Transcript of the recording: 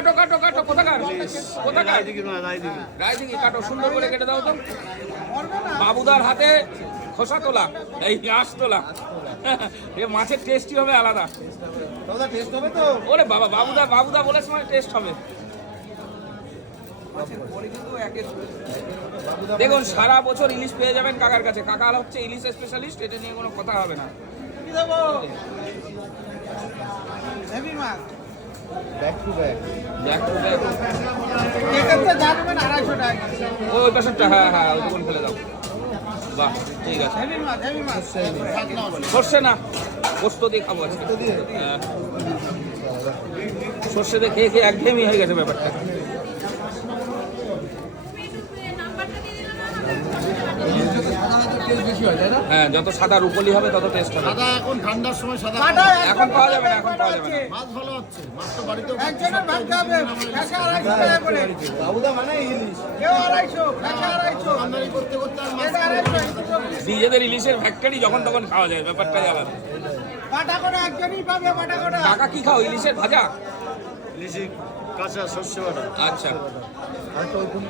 কাটো কাটো কাটো কোথাকার কোথাকার রায়দিঘি কাটো সুন্দর করে কেটে দাও তো বাবুদার হাতে খোসা তোলা এই আঁশ তোলা এ মাছের টেস্টই হবে আলাদা ওরে বাবা বাবুদা বাবুদা বলে সময় টেস্ট হবে দেখুন সারা বছর ইলিশ পেয়ে যাবেন কাকার কাছে কাকা হচ্ছে ইলিশ স্পেশালিস্ট এটা নিয়ে কোনো কথা হবে না ওই পাশেরটা হ্যাঁ হ্যাঁ ওই দোকান ফেলে দাও বাহ ঠিক আছে সর্ষে না পোস্ত দিয়ে খাবো আজকে সর্ষে দিয়ে খেয়ে খেয়ে একঘেয়েমি হয়ে গেছে ব্যাপারটা হ্যাঁ যত সাদা রুপলি হবে তত টেস্ট হবে সাদা এখন ঠান্ডার সময় সাদা এখন পাওয়া যাবে না এখন পাওয়া যাবে না মাছ ভালো হচ্ছে মাছ তো বাড়িতেও একজনের ভাগতে হবে 250 করে বাবুদা মানে ইলিশ কেউ 250 আমদানি করতে করতে আর মাছ নিজেদের ইলিশের ফ্যাক্টরি যখন তখন খাওয়া যায় ব্যাপারটাই আলাদা বাটা করে একজনই পাবে বাটা করে কাকা কি খাও ইলিশের ভাজা ইলিশ কাঁচা সর্ষে বাটা আচ্ছা